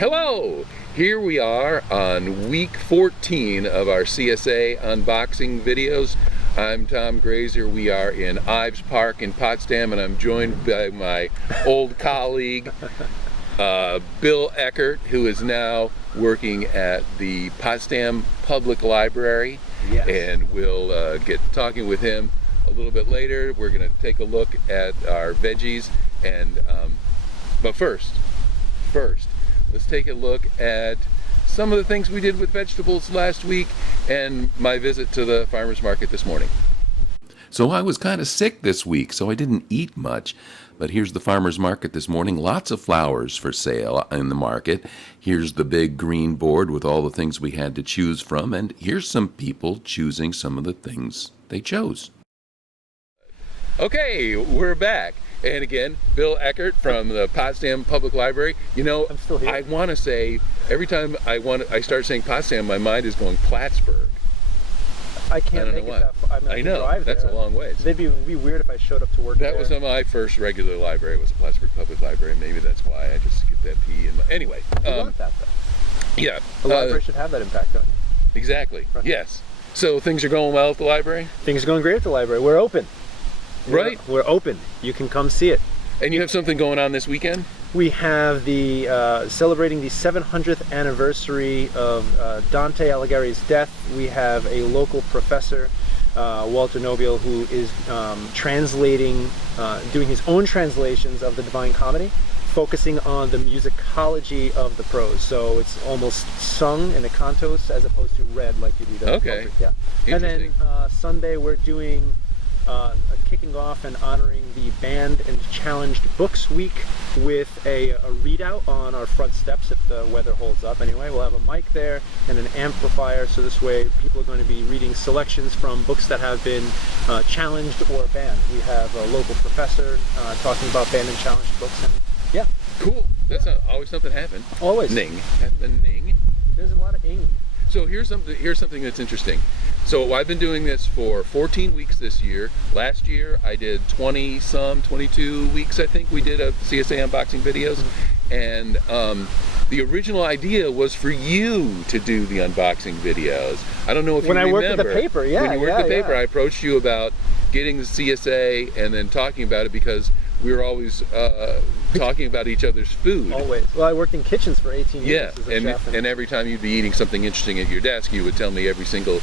Hello! Here we are on week 14 of our CSA unboxing videos. I'm Tom Graser. We are in Ives Park in Potsdam, and I'm joined by my old colleague, Bill Eckert, who is now working at the Potsdam Public Library. Yes. And we'll get talking with him a little bit later. We're going to take a look at our veggies, and but first, let's take a look at some of the things we did with vegetables last week and my visit to the farmer's market this morning. So I was kind of sick this week, so I didn't eat much. But here's the farmer's market this morning. Lots of flowers for sale in the market. Here's the big green board with all the things we had to choose from. And here's some people choosing some of the things they chose. Okay, we're back. And again, Bill Eckert from the Potsdam Public Library. You know, I'm still here. I want to say, every time I start saying Potsdam, my mind is going Plattsburgh. I can't make it that far. I know, that's a long ways. It'd be weird if I showed up to work That there. was my first regular library, was the Plattsburgh Public Library. Maybe that's why I just skipped that P. Anyway. You want that, though. Yeah. The library should have that impact on you. Exactly, Right. Yes. So things are going well at the library? Things are going great at the library. We're open. Right. We're open. You can come see it. And you have something going on this weekend? We have the celebrating the 700th anniversary of Dante Alighieri's death. We have a local professor, Walter Nobile, who is translating, doing his own translations of the Divine Comedy, focusing on the musicology of the prose. So it's almost sung in the cantos as opposed to read like you do the Okay. poetry. Yeah. And then Sunday we're doing kicking off and honoring the Banned and Challenged Books Week with a readout on our front steps if the weather holds up. Anyway, we'll have a mic there and an amplifier, so this way people are going to be reading selections from books that have been challenged or banned. We have a local professor talking about banned and challenged books, and yeah. Cool. That's always something happen. Always. Ning. Happening. There's a lot of ing. So here's something that's interesting. So I've been doing this for 14 weeks this year. Last year I did 22 weeks, I think we did of CSA unboxing videos. And the original idea was for you to do the unboxing videos. I don't know if you remember. When I worked at the paper, yeah. When you worked at the paper, I approached you about getting the CSA and then talking about it because we were always talking about each other's food. Always. Well, I worked in kitchens for 18 years as a chef. And every time you'd be eating something interesting at your desk, you would tell me every single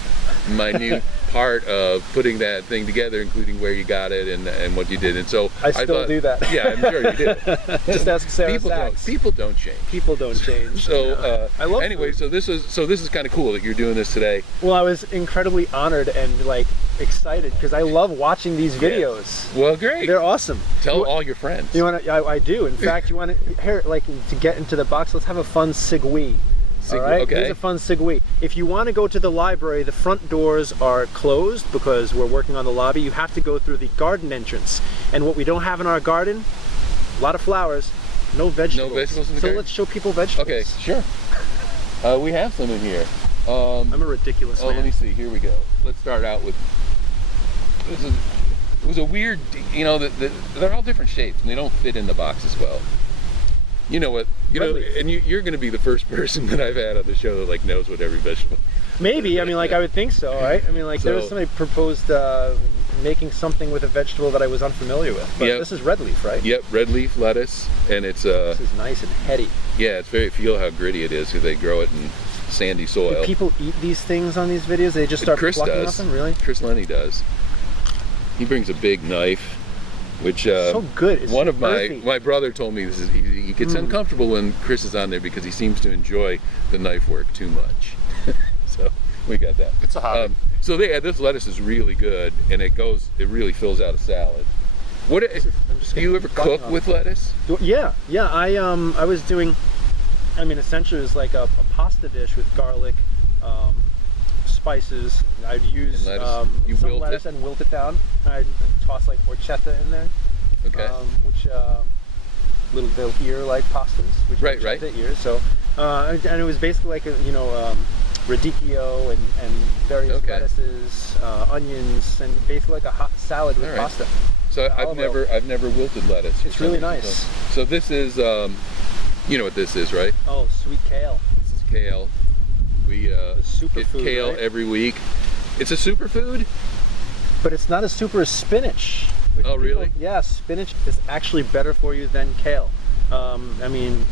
minute part of putting that thing together, including where you got it and what you did. And so I still do that. Yeah, I'm sure you do. Just ask Sarah Sachs. People don't change. People don't change. So I love anyway, food. so this is kind of cool that you're doing this today. Well, I was incredibly honored and excited because I love watching these videos. Yeah. Well, great. They're awesome. Tell all your friends. You want to? I do. In fact, you want to here, to get into the box. Let's have a fun segue. All right. Okay. Here's a fun segue. If you want to go to the library, the front doors are closed because we're working on the lobby. You have to go through the garden entrance. And what we don't have in our garden, a lot of flowers, no vegetables. No vegetables in the So garden? let's show people vegetables. Okay, sure. We have some in here. I'm a ridiculous man. Let me see. Here we go. Let's start out with. It was a weird, they're all different shapes and they don't fit in the box as well. You know what? And you're going to be the first person that I've had on the show that knows what every vegetable. Maybe. I mean, I would think so, right? I mean, there was somebody proposed making something with a vegetable that I was unfamiliar with. But this is red leaf, right? Yep, red leaf lettuce, and it's This is nice and heady. Yeah, it's feel how gritty it is because they grow it in sandy soil. Do people eat these things on these videos? They just start plucking off them, really? Chris Lenny does. He brings a big knife, which so good. It's one of earthy. my brother told me this is he gets uncomfortable when Chris is on there because he seems to enjoy the knife work too much. So we got that. It's a hobby. So this lettuce is really good, and it really fills out a salad. Do you ever cook with lettuce? Yeah. I was doing. I mean, essentially, it's like a pasta dish with garlic, spices. I'd use some lettuce and wilt it down. I'd toss horchata in there. Okay. Which little ear pastas, which horchata ears. So, and it was basically radicchio and various lettuces, onions, and basically like a hot salad with pasta. So I've never wilted lettuce. It's really nice. So this is You know what this is, right? Oh, sweet kale. This is kale. We The get superfood, kale right? every week. It's a superfood? But it's not as super as spinach. Which Oh, really? Yeah, spinach is actually better for you than kale. I mean,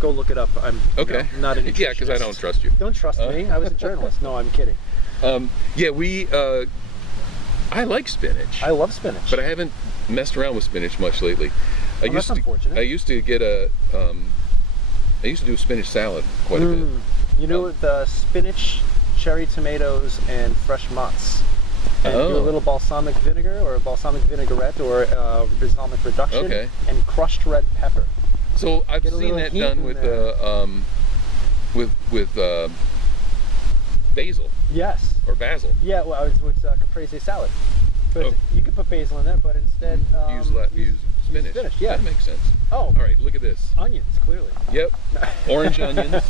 go look it up. I'm Okay. not a nutritionist. Yeah, because I don't trust you. Don't trust me. I was a journalist. No, I'm kidding. Yeah, I like spinach. I love spinach. But I haven't messed around with spinach much lately. That's unfortunate. I used to get I used to do a spinach salad quite a bit. You know, the spinach, cherry tomatoes, and fresh mozz. And do a little balsamic vinegar or a balsamic vinaigrette or balsamic reduction. Okay. And crushed red pepper. So I've Get a seen little that heat done in with there. with basil Yes. or basil. Yeah, well, it's caprese salad. But Oh. you could put basil in there, but instead Use spinach. Yeah. That makes sense. Oh. All right, look at this. Onions, clearly. Yep. Orange onions.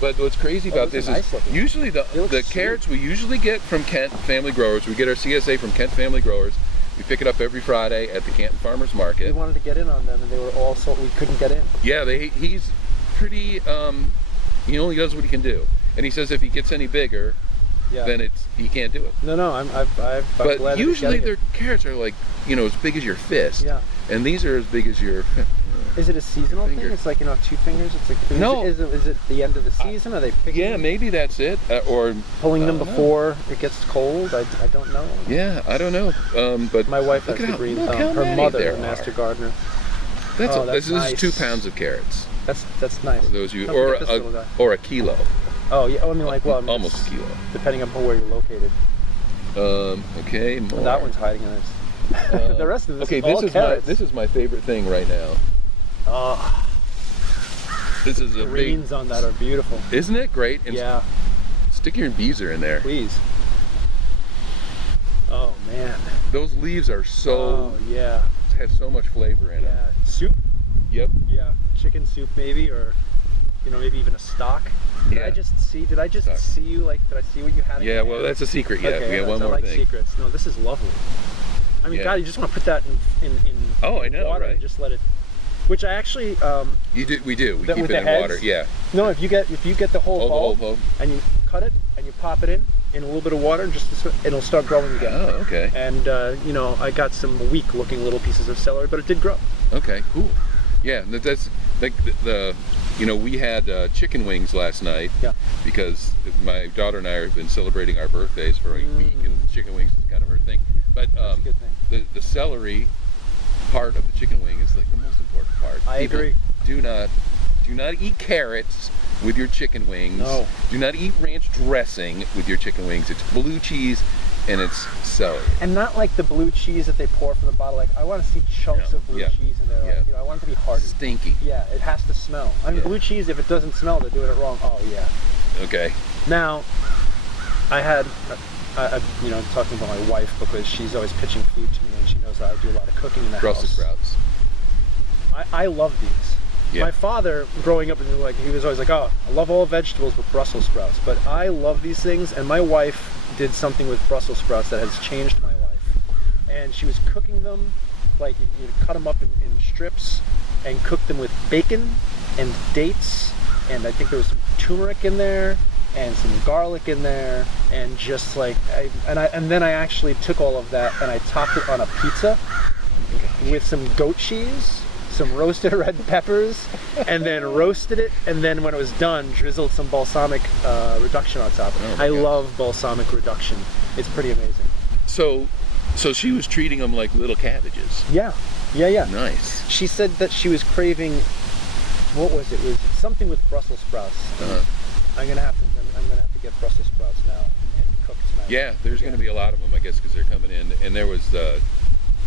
But what's crazy about those this are is nice looking. usually They look the sweet. carrots we usually get from Kent Family Growers. We get our CSA from Kent Family Growers. We pick it up every Friday at the Canton Farmers We Market. wanted to get in on them, and they were all sold. We couldn't get in. Yeah, he's pretty. He only does what he can do, and he says if he gets any bigger, Yeah. then he can't do it. No, I'm But glad usually that their carrots are like as big as your fist. Yeah. And these are as big as your. Is it a seasonal Finger. thing? It's like 2 fingers. It's like No. Is it the end of the season? Are they picking? Yeah, maybe that's it. Or Pulling them I don't know. before it gets cold. I don't know. Yeah, I don't know. But My wife look has at the how- green. look how Her many mother, there a master are. gardener. That's, Oh, that's this is nice. 2 pounds of carrots. That's nice. For those of you, Don't or forget this little guy. a kilo. Oh yeah. I mean, like well, Almost a kilo. depending on where you're located. Okay, more. That one's hiding in it. The rest of this Okay, is all carrots. this is my favorite thing right now. Oh, This is a greens on that are beautiful. big, isn't it great? And Yeah, stick your beezer in there. please. Oh man. Those leaves are Oh yeah. have so much flavor in them. Yeah. Soup. Yep. Yeah. Chicken soup maybe, or maybe even a stock. Did Yeah. I just see you? Did I see what you had? in Yeah. your Well, hand? that's a secret. Yeah. Okay, we have yes, one I more like thing. secrets. No, this is lovely. I mean, Yeah. God, you just want to put that in Oh, I know, water right? and just let it. Which I actually You do. We do. We That keep with it the in heads? water. Yeah. no. If you get the whole Oh, the whole bulb bulb. and you cut it and you pop it in a little bit of water, and it'll start growing again. Oh, okay. And I got some weak-looking little pieces of celery, but it did grow. Okay. Cool. Yeah. That's like the. We had chicken wings last night. Yeah. Because my daughter and I have been celebrating our birthdays for a week, and chicken wings is kind of her thing. But That's a good thing. the celery part of the chicken wing is like the most important part. I People agree. Do not eat carrots with your chicken wings. No. Do not eat ranch dressing with your chicken wings. It's blue cheese and it's celery. And not like the blue cheese that they pour from the bottle. Like I want to see chunks No, of blue yeah, cheese in there. Like, yeah. I want it to be hearty. Stinky. Yeah, it has to smell. I mean, Yeah. blue cheese, if it doesn't smell, they're doing it wrong. Oh yeah. Okay. Now, I had, talking about my wife because she's always pitching food to me, and she knows I do a lot of cooking in the Brussels house. sprouts. I love these. Yeah. My father, growing up, he was always like, "Oh, I love all vegetables but Brussels sprouts." But I love these things, and my wife did something with Brussels sprouts that has changed my life. And she was cooking them, like you cut them up in strips, and cook them with bacon and dates, and I think there was some turmeric in there, and some garlic in there, and just like, and then I actually took all of that and I topped it on a pizza with some goat cheese, some roasted red peppers, and then roasted it, and then when it was done, drizzled some balsamic reduction on top. Oh my I gosh. love balsamic reduction. It's pretty amazing. So she was treating them like little cabbages. Yeah. Nice. She said that she was craving, what was it? It was something with Brussels sprouts. Uh-huh. I'm gonna have to get Brussels sprouts now and cook tonight. Yeah, there's going to be a lot of them, I guess, because they're coming in. And there was,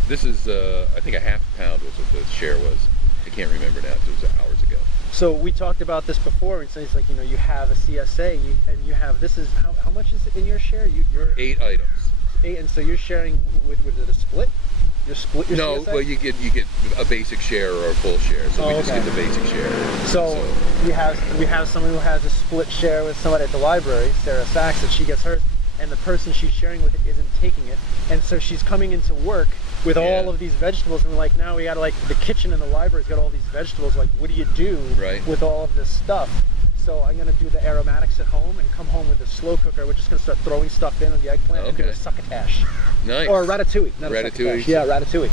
this is, I think a half pound was what the share was. I can't remember now, it was hours ago. So we talked about this before. And so it's like, you have a CSA, and you have, this is, how much is it in your share? You're 8 items. 8, and so you're sharing with it a split? You split your No, CSA? well, you get a basic share or a full share. So we just okay. get the basic share. So we have someone who has a split share with somebody at the library, Sarah Sachs, and she gets hers, and the person she's sharing with isn't taking it, and so she's coming into work with Yeah. all of these vegetables, and we're like, now we got like the kitchen in the library's got all these vegetables. Like, what do you do Right. with all of this stuff? So I'm gonna do the aromatics at home and come home with a slow cooker. We're just gonna start throwing stuff in on the eggplant and do Okay. a succotash. Nice. Or a ratatouille. Not a Ratatouille. succotash. Yeah, ratatouille.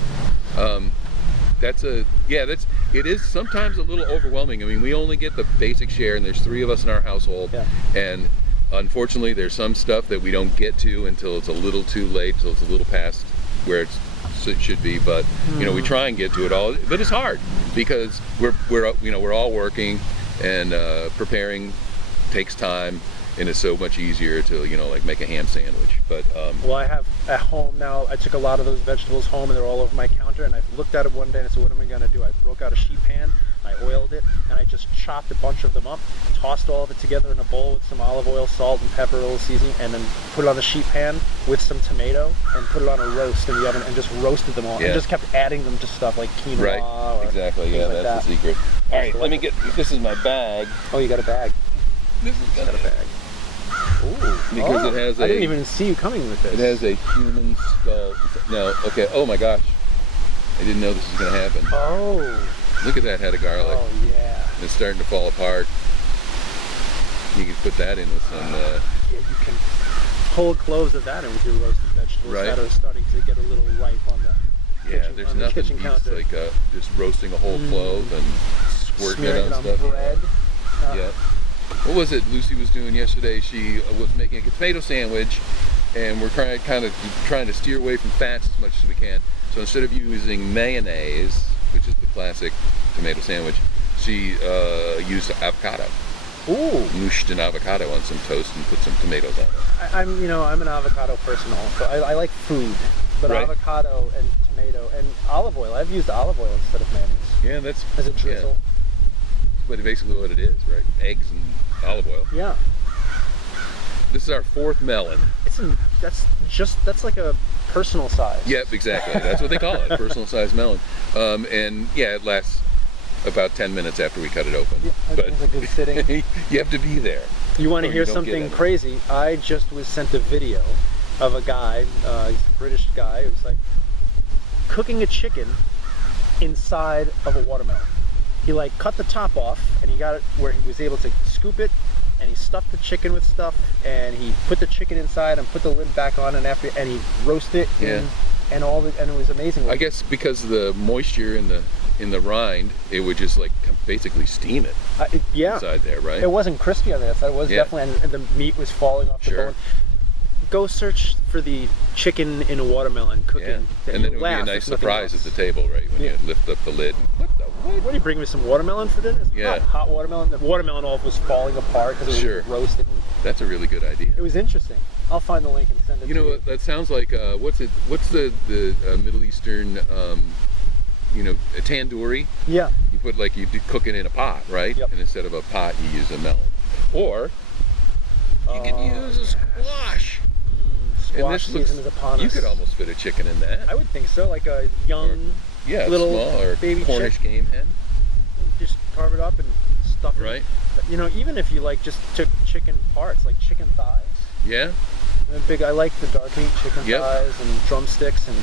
It is sometimes a little overwhelming. I mean, we only get the basic share, and there's 3 of us in our household, Yeah. and unfortunately, there's some stuff that we don't get to until it's a little too late, till it's a little past where it should be. But we try and get to it all, but it's hard because we're all working, and preparing takes time, and it's so much easier to like make a ham sandwich. But Well, I have at home now, I took a lot of those vegetables home and they're all over my counter, and I looked at it one day and I said, what am I gonna do? I broke out a sheet pan, I oiled it, and I just chopped a bunch of them up, tossed all of it together in a bowl with some olive oil, salt, and pepper, a little seasoning, and then put it on the sheet pan with some tomato and put it on a roast in the oven and just roasted them all. Yeah. And just kept adding them to stuff like quinoa. right, Or exactly, things yeah, like that's that. the secret. All right, let me get. This is my bag. Oh, you got a bag. This is Got a bag. Ooh. Because it has I didn't a- even see you coming with this. It has a human skull. No, okay. Oh my gosh, I didn't know this was gonna happen. Oh. Look at that head of garlic. Oh yeah. It's starting to fall apart. You can put that in with some. Yeah, you can whole cloves of that in with your roasted vegetables Right. that are starting to get a little ripe on the Yeah, kitchen, there's on the nothing kitchen beats counter. like just roasting a whole clove and squirting Smearing it on it stuff. on bread. Yeah. What was it Lucy was doing yesterday? She was making a tomato sandwich, and we're trying to steer away from fats as much as we can. So instead of using mayonnaise, which is the classic tomato sandwich, she used avocado. Ooh. Mooshed an avocado on some toast and put some tomatoes on it. I'm an avocado person also. I like food, but Right. avocado and tomato and olive oil. I've used olive oil instead of mayonnaise Yeah, that's as a drizzle. But basically what it is, right? Eggs and olive oil. Yeah. This is our 4th melon. That's like a personal size. Yep, exactly. That's what they call it, personal size melon. And yeah, it lasts about 10 minutes after we cut it open. Yeah, But it's a good sitting. you have to be there. You want or to hear you don't get something it. crazy? I just was sent a video of a guy, he's a British guy, who's like cooking a chicken inside of a watermelon. He like cut the top off and he got it where he was able to scoop it, and he stuffed the chicken with stuff, and he put the chicken inside and put the lid back on, and he roasted it Yeah. and it was amazing. I guess because of the moisture in the rind, it would just like basically steam it Yeah. inside there, right? It wasn't crispy on the outside. It was Yeah. definitely, and the meat was falling off the Sure. bone. Go search for the chicken in a watermelon cooking. Yeah. and And then you'll it would be a laugh, nice if nothing surprise else. at the table, right? When Yeah. you lift up the lid. What the what? What do you bring me some watermelon for dinner? Yeah. Hot watermelon. The watermelon all was falling apart because it was Sure. roasted. And That's a really good idea. it was interesting. I'll find the link and send it You to know you. what? That sounds like what's the Middle Eastern a tandoori? Yeah. You put you cook it in a pot, right? Yep. And instead of a pot, you use a melon, or you can use a squash. And Squash this looks, season is upon you us. could almost fit a chicken in that. I would think so, like a young, Yeah, little small or baby Cornish chick. game hen, just carve it up and stuff it. right? Even if you just took chicken parts, like chicken thighs. Yeah, I like the dark meat chicken Yep. thighs and drumsticks, and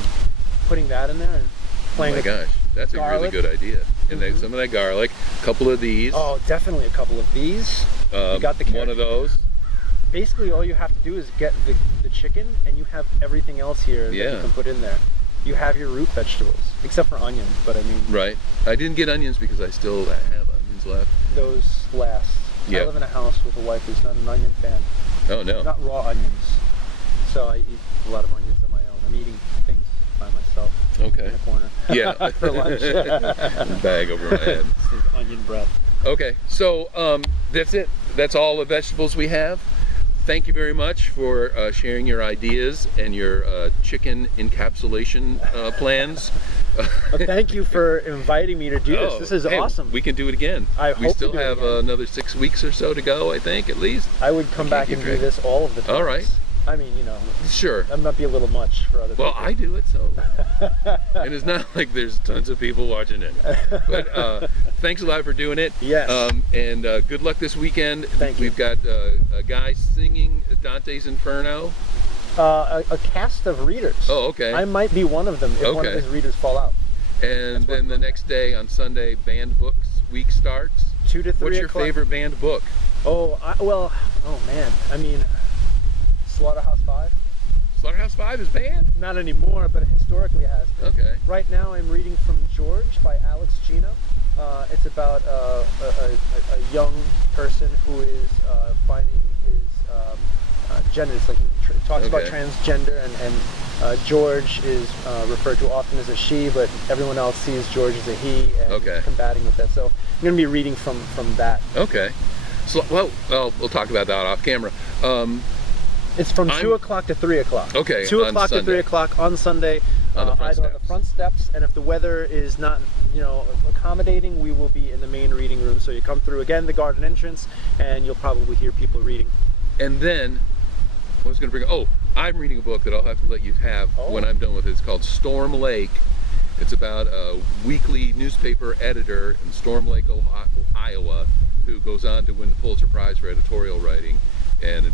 putting that in there and oh playing my with. gosh, that's a really garlic. good idea. And then some of that garlic, a couple of these, Oh, definitely a couple of these. You got the one carrot. of those. Basically, all you have to do is get the chicken, and you have everything else here that Yeah. you can put in there. You have your root vegetables, except for onions, but I mean, Right. I didn't get onions because I still have onions left. those last. I Yep. live in a house with a wife who's not an onion fan. Oh no. Not raw onions. So I eat a lot of onions on my own. I'm eating things by myself Okay. in a corner. Yeah. For lunch. Bag over my head. Onion breath. Okay, so that's it. That's all the vegetables we have. Thank you very much for sharing your ideas and your chicken encapsulation plans. Well, thank you for inviting me to do this. Oh, This is hey, awesome. We can do it again. I we hope still to do it have again. another 6 weeks or so to go, I think, at least. I would come back keep and do track. this all of the time. All right. I mean, Sure. that might be a little much for other Well, people. I do it, so. And it's not like there's tons of people watching it. But thanks a lot for doing it. Yes. And good luck this weekend. Thank you. We've got a guy singing Dante's Inferno. A cast of readers. Oh, okay. I might be one of them if one of Okay. his readers fall out. And then the next day on Sunday, banned books week starts. 2 to 3 What's your o'clock. favorite banned book? Oh, oh man. I mean, Slaughterhouse 5. Slaughterhouse 5 is banned? Not anymore, but historically has been. Okay. Right now I'm reading From George by Alex Gino. It's about a young person who is finding his gender. It's like it talks about Okay. transgender, and George is referred to often as a she, but everyone else sees George as a he, and Okay. combating with that. So I'm going to be reading from that. Okay. So, well, we'll talk about that off camera. It's from I'm- 2 o'clock to 3 o'clock. Okay, 2 on o'clock to 3 Sunday. o'clock on Sunday. On the front either on the steps. front steps, and if the weather is not, accommodating, we will be in the main reading room. So you come through again the garden entrance, and you'll probably hear people reading. And then, I was going to bring, I'm reading a book that I'll have to let you have when I'm done with it. It's called Storm Lake. It's about a weekly newspaper editor in Storm Lake, Iowa, who goes on to win the Pulitzer Prize for editorial writing. And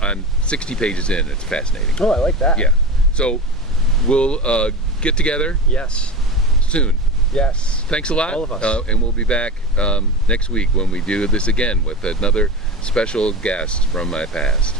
I'm 60 pages in. It's fascinating. Oh, I like that. Yeah. So we'll get together Yes. soon. Yes. Thanks a lot. All of us. And we'll be back next week when we do this again with another special guest from my past.